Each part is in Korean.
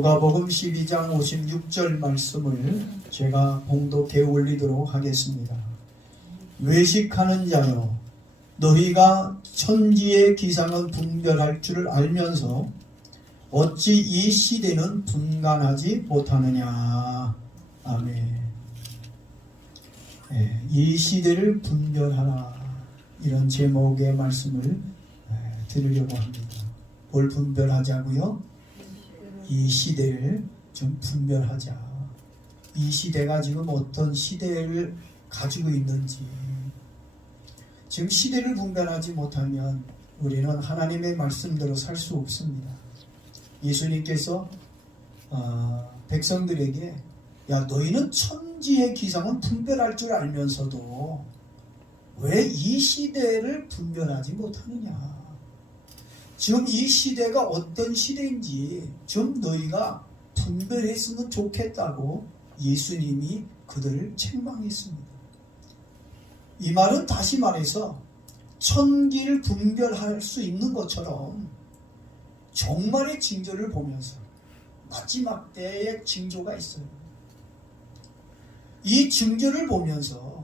누가복음 12장 56절 말씀을 제가 봉독해 올리도록 하겠습니다. 외식하는 자여, 너희가 천지의 기상은 분별할 줄 알면서 어찌 이 시대는 분간하지 못하느냐. 아멘. 이 시대를 분별하라, 이런 제목의 말씀을 드리려고 합니다. 뭘 분별하자고요? 이 시대를 좀 분별하자. 이 시대가 지금 어떤 시대를 가지고 있는지. 지금 시대를 분별하지 못하면 우리는 하나님의 말씀대로 살 수 없습니다. 예수님께서 백성들에게, 야, 너희는 천지의 기상은 분별할 줄 알면서도 왜 이 시대를 분별하지 못하느냐. 지금 이 시대가 어떤 시대인지 좀 너희가 분별했으면 좋겠다고 예수님이 그들을 책망했습니다. 이 말은 다시 말해서 천기를 분별할 수 있는 것처럼 종말의 징조를 보면서 마지막 때의 징조가 있어요. 이 징조를 보면서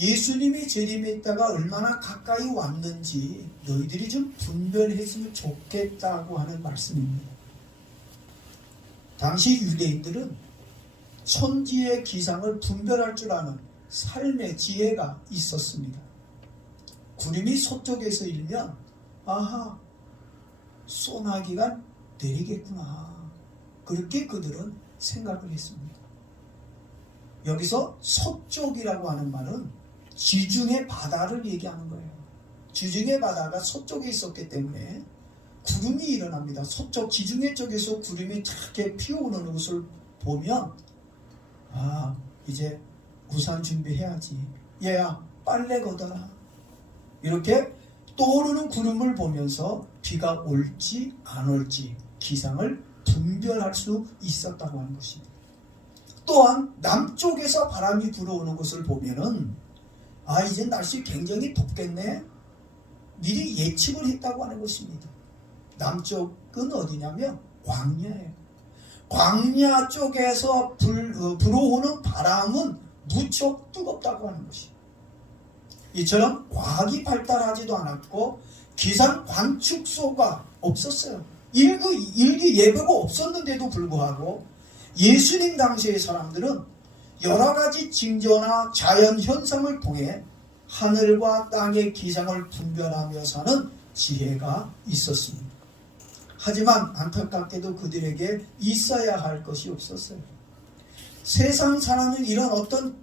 예수님이 재림했다가 얼마나 가까이 왔는지 너희들이 좀 분별했으면 좋겠다고 하는 말씀입니다. 당시 유대인들은 천지의 기상을 분별할 줄 아는 삶의 지혜가 있었습니다. 구름이 서쪽에서 일면, 아하, 소나기가 내리겠구나, 그렇게 그들은 생각을 했습니다. 여기서 서쪽이라고 하는 말은 지중해 바다를 얘기하는 거예요. 지중해 바다가 서쪽에 있었기 때문에 구름이 일어납니다. 서쪽 지중해 쪽에서 구름이 이렇게 피어오르는 것을 보면, 아, 이제 우산 준비해야지, 얘야 빨래 걷어라, 이렇게 떠오르는 구름을 보면서 비가 올지 안 올지 기상을 분별할 수 있었다고 하는 것입니다. 또한 남쪽에서 바람이 불어오는 것을 보면은, 아, 이제 날씨 굉장히 덥겠네, 미리 예측을 했다고 하는 것입니다. 남쪽은 어디냐면 광야예요. 광야 쪽에서 불어오는 바람은 무척 뜨겁다고 하는 것이에요. 이처럼 과학이 발달하지도 않았고 기상 관측소가 없었어요. 일기 예보가 없었는데도 불구하고 예수님 당시의 사람들은 여러 가지 징조나 자연 현상을 통해 하늘과 땅의 기상을 분별하며 사는 지혜가 있었습니다. 하지만 안타깝게도 그들에게 있어야 할 것이 없었어요. 세상 사람은 이런 어떤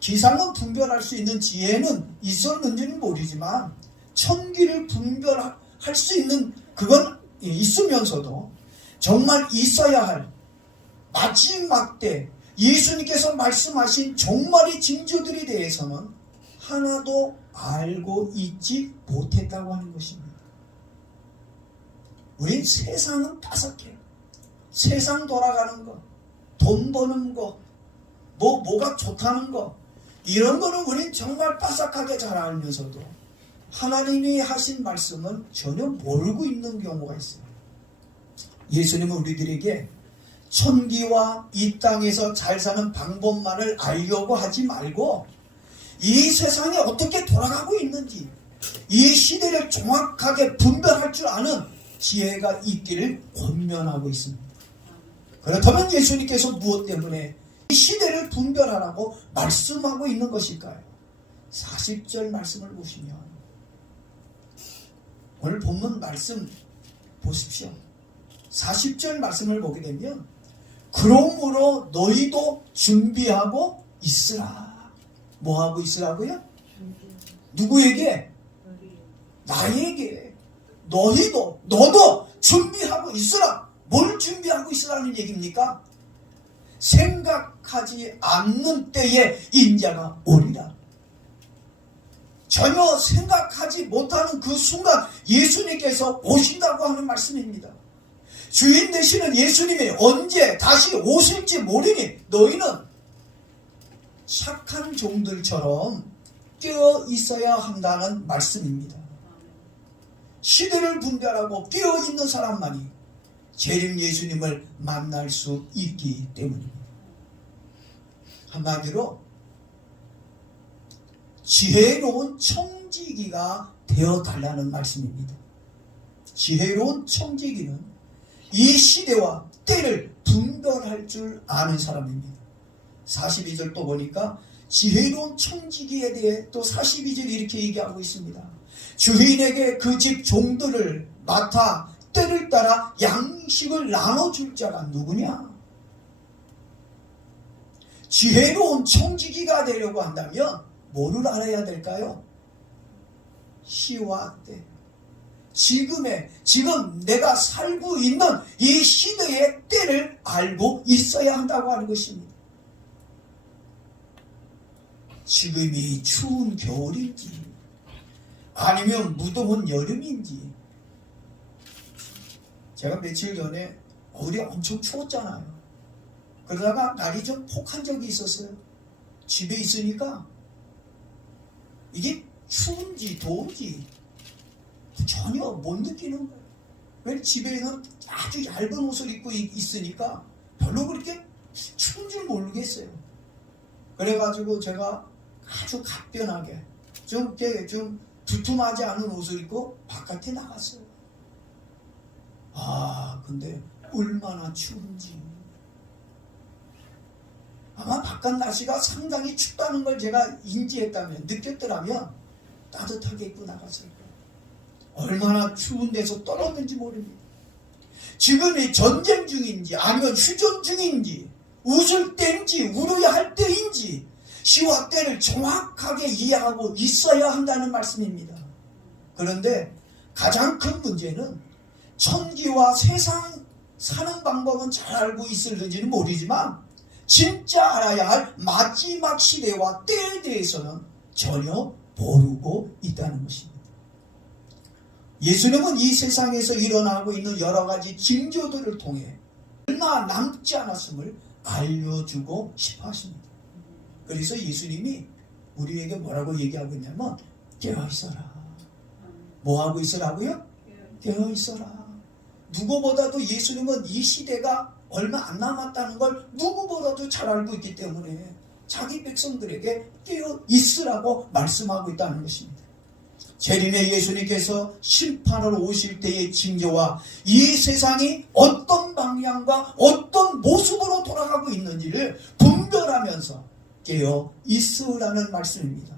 기상을 분별할 수 있는 지혜는 있었는지는 모르지만 천기를 분별할 수 있는 그건 있으면서도 정말 있어야 할 마지막 때 예수님께서 말씀하신 종말의 징조들에 대해서는 하나도 알고 있지 못했다고 하는 것입니다. 우린 세상은 빠삭해요. 세상 돌아가는 거, 돈 버는 거, 뭐가 좋다는 거, 이런 거는 우린 정말 빠삭하게 잘 알면서도 하나님이 하신 말씀은 전혀 모르고 있는 경우가 있어요. 예수님은 우리들에게 천기와 이 땅에서 잘 사는 방법만을 알려고 하지 말고 이 세상이 어떻게 돌아가고 있는지, 이 시대를 정확하게 분별할 줄 아는 지혜가 있기를 권면하고 있습니다. 그렇다면 예수님께서 무엇 때문에 이 시대를 분별하라고 말씀하고 있는 것일까요? 40절 말씀을 보시면, 오늘 본문 말씀 보십시오. 40절 말씀을 보게 되면, 그러므로 너희도 준비하고 있으라. 뭐하고 있으라고요? 누구에게? 나에게. 너도 준비하고 있으라. 뭘 준비하고 있으라는 얘기입니까? 생각하지 않는 때에 인자가 오리라. 전혀 생각하지 못하는 그 순간 예수님께서 오신다고 하는 말씀입니다. 주인 되시는 예수님이 언제 다시 오실지 모르니 너희는 착한 종들처럼 깨어 있어야 한다는 말씀입니다. 시대를 분별하고 깨어 있는 사람만이 재림 예수님을 만날 수 있기 때문입니다. 한마디로 지혜로운 청지기가 되어달라는 말씀입니다. 지혜로운 청지기는 이 시대와 때를 분별할 줄 아는 사람입니다. 42절 또 보니까 지혜로운 청지기에 대해 또 42절 이렇게 얘기하고 있습니다. 주인에게 그 집 종들을 맡아 때를 따라 양식을 나눠줄 자가 누구냐? 지혜로운 청지기가 되려고 한다면 뭐를 알아야 될까요? 시와 때. 지금 내가 살고 있는 이 시대의 때를 알고 있어야 한다고 하는 것입니다. 지금이 추운 겨울인지 아니면 무더운 여름인지. 제가 며칠 전에 어디 엄청 추웠잖아요. 그러다가 날이 좀 폭한 적이 있었어요. 집에 있으니까 이게 추운지 더운지 전혀 못 느끼는 거예요. 왜 집에서 아주 얇은 옷을 입고 있으니까 별로 그렇게 추운 줄 모르겠어요. 그래가지고 제가 아주 각변하게 좀 두툼하지 않은 옷을 입고 바깥에 나갔어요. 근데 얼마나 추운지. 아마 바깥 날씨가 상당히 춥다는 걸 제가 인지했다면, 느꼈더라면 따뜻하게 입고 나갔을 거예요. 얼마나 추운 데서 떨었는지 모릅니다. 지금이 전쟁 중인지 아니면 휴전 중인지 웃을 때인지 울어야 할 때인지 시와 때를 정확하게 이해하고 있어야 한다는 말씀입니다. 그런데 가장 큰 문제는 천기와 세상 사는 방법은 잘 알고 있을는지는 모르지만 진짜 알아야 할 마지막 시대와 때에 대해서는 전혀 모르고 있다는 것입니다. 예수님은 이 세상에서 일어나고 있는 여러 가지 징조들을 통해 얼마 남지 않았음을 알려주고 싶어 하십니다. 그래서 예수님이 우리에게 뭐라고 얘기하고 있냐면 깨어있어라. 뭐하고 있으라고요? 깨어있어라. 누구보다도 예수님은 이 시대가 얼마 안 남았다는 걸 누구보다도 잘 알고 있기 때문에 자기 백성들에게 깨어있으라고 말씀하고 있다는 것입니다. 재림의 예수님께서 심판으로 오실 때의 징조와 이 세상이 어떤 방향과 어떤 모습으로 돌아가고 있는지를 분별하면서 깨어있으라는 말씀입니다.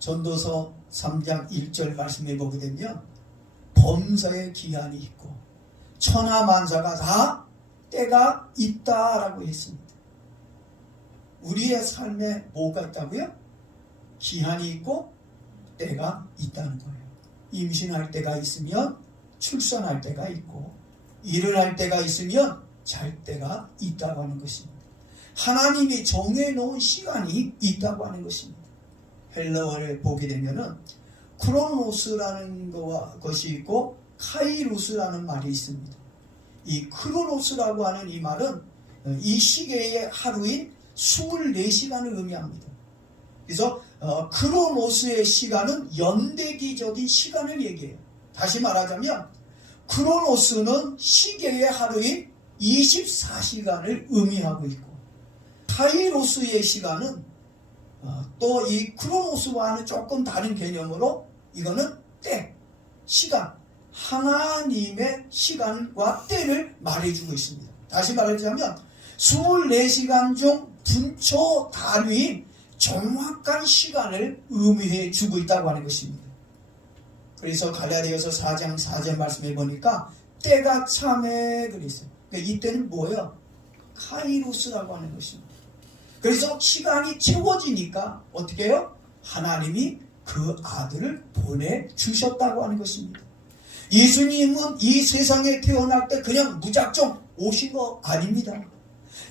전도서 3장 1절 말씀해 보게 되면 범사의 기한이 있고 천하만사가 다 때가 있다라고 했습니다. 우리의 삶에 뭐가 있다고요? 기한이 있고 때가 있다는 거예요. 임신할 때가 있으면 출산할 때가 있고 일어날 때가 있으면 잘 때가 있다고 하는 것입니다. 하나님이 정해놓은 시간이 있다고 하는 것입니다. 헬라어를 보게 되면은 크로노스라는 것이 있고 카이로스라는 말이 있습니다. 이 크로노스라고 하는 이 말은 이 시계의 하루인 24시간을 의미합니다. 그래서 크로노스의 시간은 연대기적인 시간을 얘기해요. 다시 말하자면 크로노스는 시계의 하루인 24시간을 의미하고 있고 카이로스의 시간은 또 이 크로노스와는 조금 다른 개념으로 이거는 때, 시간, 하나님의 시간과 때를 말해주고 있습니다. 다시 말하자면 24시간 중 분초 단위인 정확한 시간을 의미해 주고 있다고 하는 것입니다. 그래서 갈라디아서 4장 4절 말씀해 보니까 때가 참에 그랬어요. 그러니까 이 때는 뭐예요? 카이로스라고 하는 것입니다. 그래서 시간이 채워지니까 어떻게 해요? 하나님이 그 아들을 보내주셨다고 하는 것입니다. 예수님은 이 세상에 태어날 때 그냥 무작정 오신 거 아닙니다.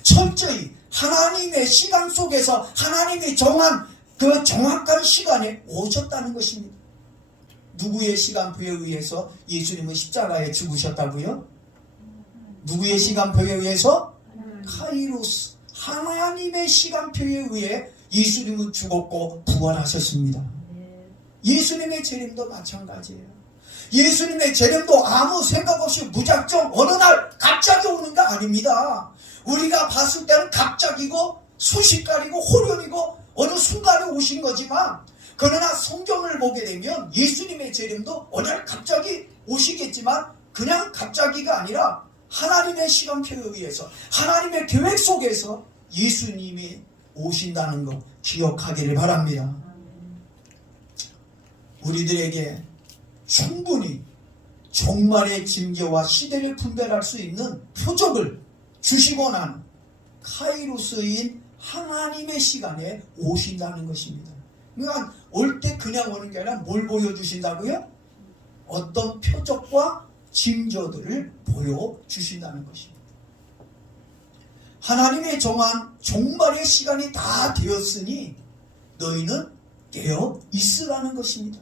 철저히 하나님의 시간 속에서 하나님이 정한 그 정확한 시간에 오셨다는 것입니다. 누구의 시간표에 의해서 예수님은 십자가에 죽으셨다고요? 누구의 시간표에 의해서? 카이로스, 하나님의 시간표에 의해 예수님은 죽었고 부활하셨습니다. 예수님의 재림도 마찬가지예요. 예수님의 재림도 아무 생각 없이 무작정 어느 날 갑자기 오는 거 아닙니다. 우리가 봤을 때는 갑자기고 순식간이고 호련이고 어느 순간에 오신 거지만, 그러나 성경을 보게 되면 예수님의 재림도 어느 날 갑자기 오시겠지만 그냥 갑자기가 아니라 하나님의 시간표에 의해서 하나님의 계획 속에서 예수님이 오신다는 거 기억하기를 바랍니다. 우리들에게 충분히 종말의 징계와 시대를 분별할 수 있는 표적을 주시고 난 카이로스인 하나님의 시간에 오신다는 것입니다. 그러니까 올 때 그냥 오는 게 아니라 뭘 보여주신다고요? 어떤 표적과 징조들을 보여주신다는 것입니다. 하나님의 정한 종말의 시간이 다 되었으니 너희는 깨어 있으라는 것입니다.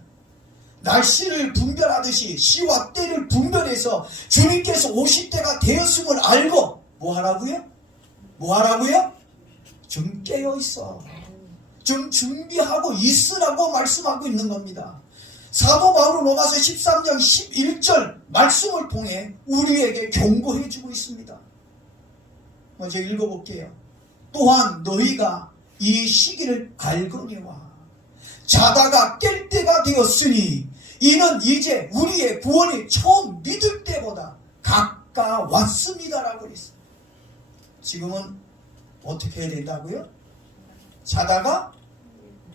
날씨를 분별하듯이 시와 때를 분별해서 주님께서 오실 때가 되었음을 알고 뭐 하라고요? 뭐 하라고요? 좀 깨어 있어. 좀 준비하고 있으라고 말씀하고 있는 겁니다. 사도 바울은 로마서 13장 11절 말씀을 통해 우리에게 경고해 주고 있습니다. 먼저 읽어볼게요. 또한 너희가 이 시기를 알거니와 자다가 깰 때가 되었으니 이는 이제 우리의 구원이 처음 믿을 때보다 가까웠습니다라고 그랬어요. 지금은 어떻게 해야 된다고요? 자다가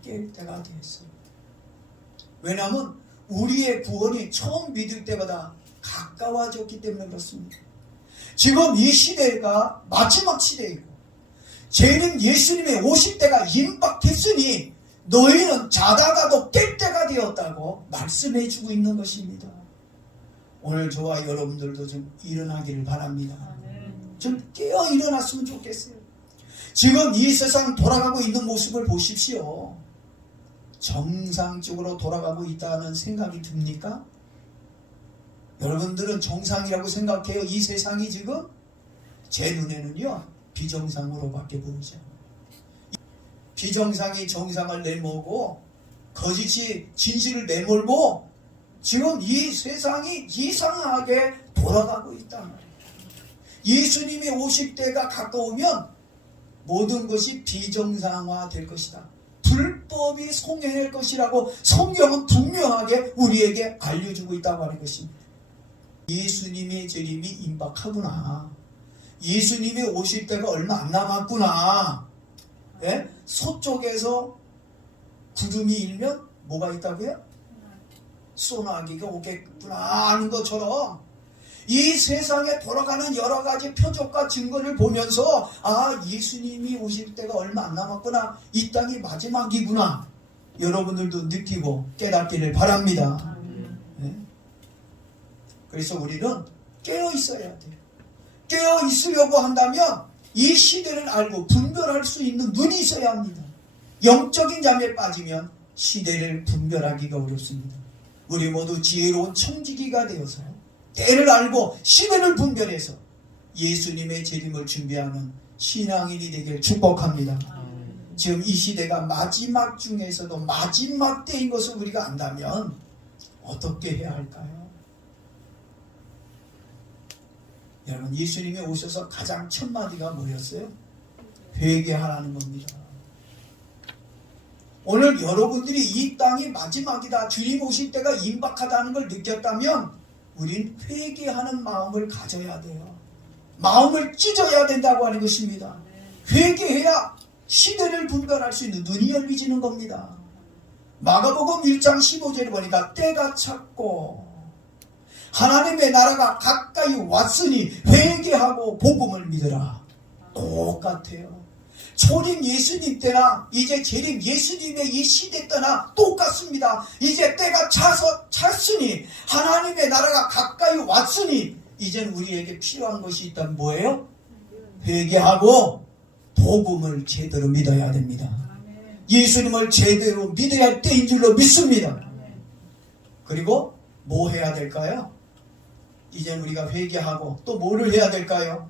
깰 때가 되었어요. 왜냐하면 우리의 구원이 처음 믿을 때보다 가까워졌기 때문에 그렇습니다. 지금 이 시대가 마지막 시대이고 재림 예수님의 오실 때가 임박했으니 너희는 자다가도 깰 때가 되었다고 말씀해 주고 있는 것입니다. 오늘 저와 여러분들도 좀 일어나기를 바랍니다. 좀 깨어 일어났으면 좋겠어요. 지금 이 세상 돌아가고 있는 모습을 보십시오. 정상적으로 돌아가고 있다는 생각이 듭니까? 여러분들은 정상이라고 생각해요? 이 세상이 지금? 제 눈에는요 비정상으로밖에 보이죠. 비정상이 정상을 내몰고 거짓이 진실을 내몰고 지금 이 세상이 이상하게 돌아가고 있단 말이에요. 예수님이 오실 때가 가까우면 모든 것이 비정상화 될 것이다. 불법이 성행할 것이라고 성경은 분명하게 우리에게 알려주고 있다고 하는 것입니다. 예수님의 재림이 임박하구나. 예수님이 오실 때가 얼마 안 남았구나. 예? 서쪽에서 구름이 일면 뭐가 있다고요? 소나기가 오겠구나 하는 것처럼 이 세상에 돌아가는 여러 가지 표적과 증거를 보면서 아 예수님이 오실 때가 얼마 안 남았구나. 이 땅이 마지막이구나. 여러분들도 느끼고 깨닫기를 바랍니다. 네? 그래서 우리는 깨어 있어야 돼요. 깨어 있으려고 한다면 이 시대를 알고 분별할 수 있는 눈이 있어야 합니다. 영적인 잠에 빠지면 시대를 분별하기가 어렵습니다. 우리 모두 지혜로운 청지기가 되어서 때를 알고 시대를 분별해서 예수님의 재림을 준비하는 신앙인이 되길 축복합니다. 지금 이 시대가 마지막 중에서도 마지막 때인 것을 우리가 안다면 어떻게 해야 할까요? 여러분 예수님이 오셔서 가장 첫 마디가 뭐였어요? 회개하라는 겁니다. 오늘 여러분들이 이 땅이 마지막이다. 주님 오실 때가 임박하다는 걸 느꼈다면 우린 회개하는 마음을 가져야 돼요. 마음을 찢어야 된다고 하는 것입니다. 회개해야 시대를 분별할 수 있는 눈이 열리지는 겁니다. 마가복음 1장 15절에 보니까 때가 찼고 하나님의 나라가 가까이 왔으니 회개하고 복음을 믿으라. 똑같아요. 초림 예수님 때나 이제 재림 예수님의 이 시대 때나 똑같습니다. 이제 때가 찼으니 하나님의 나라가 가까이 왔으니 이젠 우리에게 필요한 것이 있다면 뭐예요? 회개하고 복음을 제대로 믿어야 됩니다. 예수님을 제대로 믿어야 할 때인 줄로 믿습니다. 그리고 뭐 해야 될까요? 이젠 우리가 회개하고 또 뭐를 해야 될까요?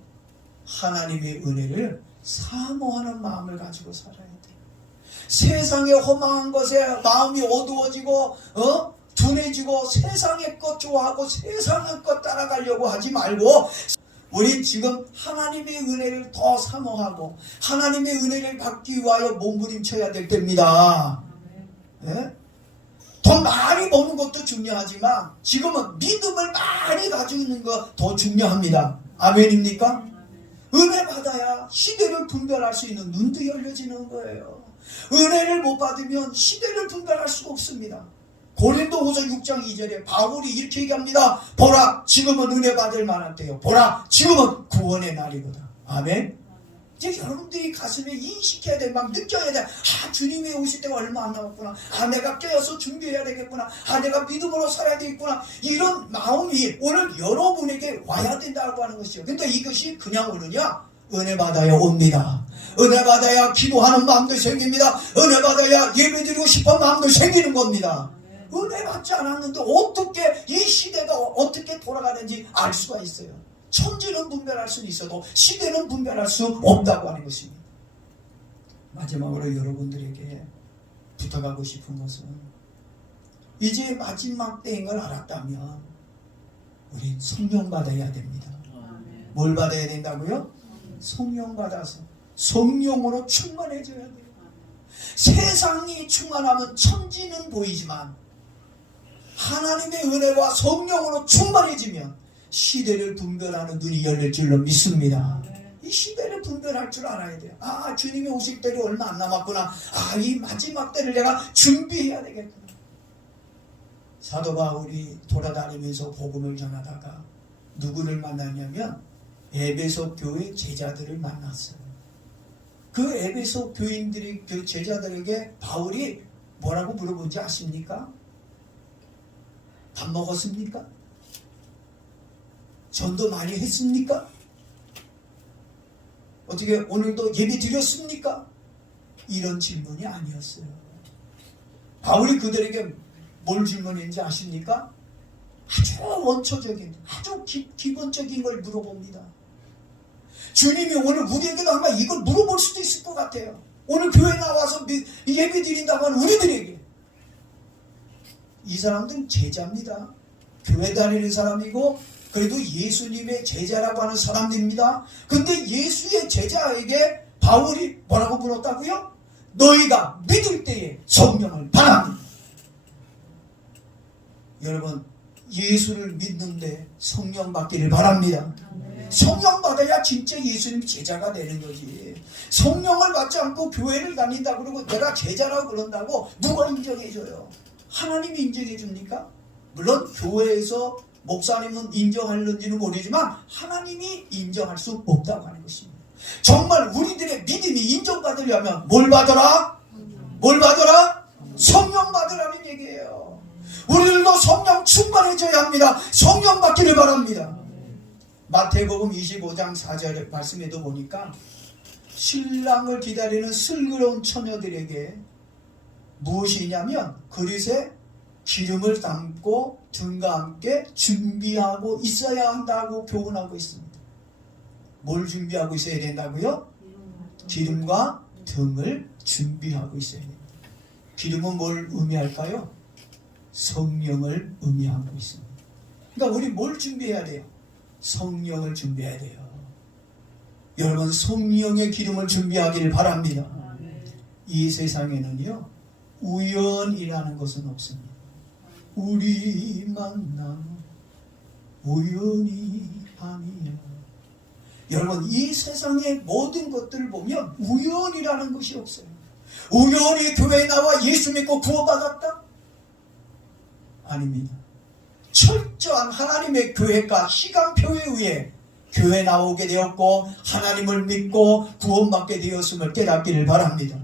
하나님의 은혜를 사모하는 마음을 가지고 살아야 돼요. 세상의 험한 것에 마음이 어두워지고 둔해지고 세상의 것 좋아하고 세상의 것 따라가려고 하지 말고 우리 지금 하나님의 은혜를 더 사모하고 하나님의 은혜를 받기 위하여 몸부림쳐야 될 때입니다. 예? 돈 많이 버는 것도 중요하지만 지금은 믿음을 많이 가지고 있는 거 더 중요합니다. 아멘입니까? 은혜 받아야 시대를 분별할 수 있는 눈도 열려지는 거예요. 은혜를 못 받으면 시대를 분별할 수가 없습니다. 고린도후서 6장 2절에 바울이 이렇게 얘기합니다. 보라, 지금은 은혜 받을 만한 때요. 보라, 지금은 구원의 날이거든. 아멘. 이제 여러분들이 가슴에 인식해야 돼. 막 느껴야 돼. 아, 주님이 오실 때가 얼마 안 남았구나. 아, 내가 깨어서 준비해야 되겠구나. 아, 내가 믿음으로 살아야 되겠구나. 이런 마음이 오늘 여러분에게 와야 된다고 하는 것이요. 근데 이것이 그냥 오느냐? 은혜 받아야 옵니다. 은혜 받아야 기도하는 마음도 생깁니다. 은혜 받아야 예배드리고 싶은 마음도 생기는 겁니다. 은혜 받지 않았는데 어떻게 이 시대가 어떻게 돌아가는지 알 수가 있어요. 천지는 분별할 수는 있어도 시대는 분별할 수 없다고 하는 것입니다. 마지막으로 여러분들에게 부탁하고 싶은 것은 이제 마지막 때인 걸 알았다면 우리 성령 받아야 됩니다. 뭘 받아야 된다고요? 성령 받아서 성령으로 충만해져야 돼요. 세상이 충만하면 천지는 보이지만 하나님의 은혜와 성령으로 충만해지면 시대를 분별하는 눈이 열릴 줄로 믿습니다. 이 시대를 분별할 줄 알아야 돼요. 아, 주님이 오실 때가 얼마 안 남았구나. 아, 이 마지막 때를 내가 준비해야 되겠구나. 사도 바울이 돌아다니면서 복음을 전하다가 누구를 만났냐면 에베소 교회 제자들을 만났어요. 그 에베소 교인들이 그 제자들에게 바울이 뭐라고 물어본지 아십니까? 밥 먹었습니까? 전도 많이 했습니까? 어떻게 오늘도 예배 드렸습니까? 이런 질문이 아니었어요. 바울이 그들에게 뭘 질문했는지 아십니까? 아주 원초적인, 아주 기본적인 걸 물어봅니다. 주님이 오늘 우리에게도 아마 이걸 물어볼 수도 있을 것 같아요. 오늘 교회 나와서 예배 드린다고 하는 우리들에게. 이 사람들은 제자입니다. 교회 다니는 사람이고 그래도 예수님의 제자라고 하는 사람들입니다. 근데 예수의 제자에게 바울이 뭐라고 물었다고요? 너희가 믿을 때에 성령을 받았느냐. 여러분, 예수를 믿는데 성령 받기를 바랍니다. 성령 받아야 진짜 예수님 제자가 되는 거지. 성령을 받지 않고 교회를 다닌다 그러고 내가 제자라고 그런다고 누가 인정해줘요? 하나님이 인정해 줍니까? 물론 교회에서 목사님은 인정하는지는 모르지만 하나님이 인정할 수 없다고 하는 것입니다. 정말 우리들의 믿음이 인정받으려면 뭘 받아라? 뭘 받아라? 성령 받으라는 얘기예요. 우리들도 성령 충만해져야 합니다. 성령 받기를 바랍니다. 마태복음 25장 4절 말씀에도 보니까 신랑을 기다리는 슬그러운 처녀들에게 무엇이냐면 그릇에 기름을 담고 등과 함께 준비하고 있어야 한다고 교훈하고 있습니다. 뭘 준비하고 있어야 된다고요? 기름과 등을 준비하고 있어야 됩니다. 기름은 뭘 의미할까요? 성령을 의미하고 있습니다. 그러니까 우리 뭘 준비해야 돼요? 성령을 준비해야 돼요. 여러분, 성령의 기름을 준비하기를 바랍니다. 이 세상에는요, 우연이라는 것은 없습니다. 우리 만남 우연이 아니야. 여러분, 이 세상의 모든 것들을 보면 우연이라는 것이 없어요. 우연히 교회에 나와 예수 믿고 구원받았다? 아닙니다. 철저한 하나님의 계획과 시간표에 의해 교회에 나오게 되었고 하나님을 믿고 구원받게 되었음을 깨닫기를 바랍니다.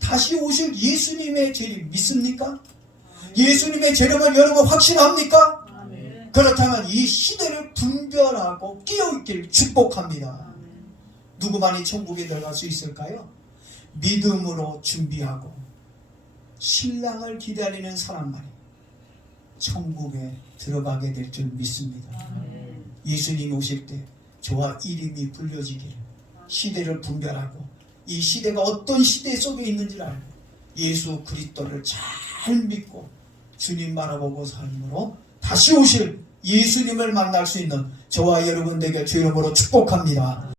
다시 오실 예수님의 재림 믿습니까? 예수님의 재림을 여러분 확신합니까? 그렇다면 이 시대를 분별하고 깨어있기를 축복합니다. 누구만이 천국에 들어갈 수 있을까요? 믿음으로 준비하고 신랑을 기다리는 사람만이 천국에 들어가게 될 줄 믿습니다. 예수님 오실 때 저와 이름이 불려지기를, 시대를 분별하고 이 시대가 어떤 시대 속에 있는지를 알고 예수 그리스도를 잘 믿고 주님 바라보고 삶으로 다시 오실 예수님을 만날 수 있는 저와 여러분 되게 주 이름으로 축복합니다.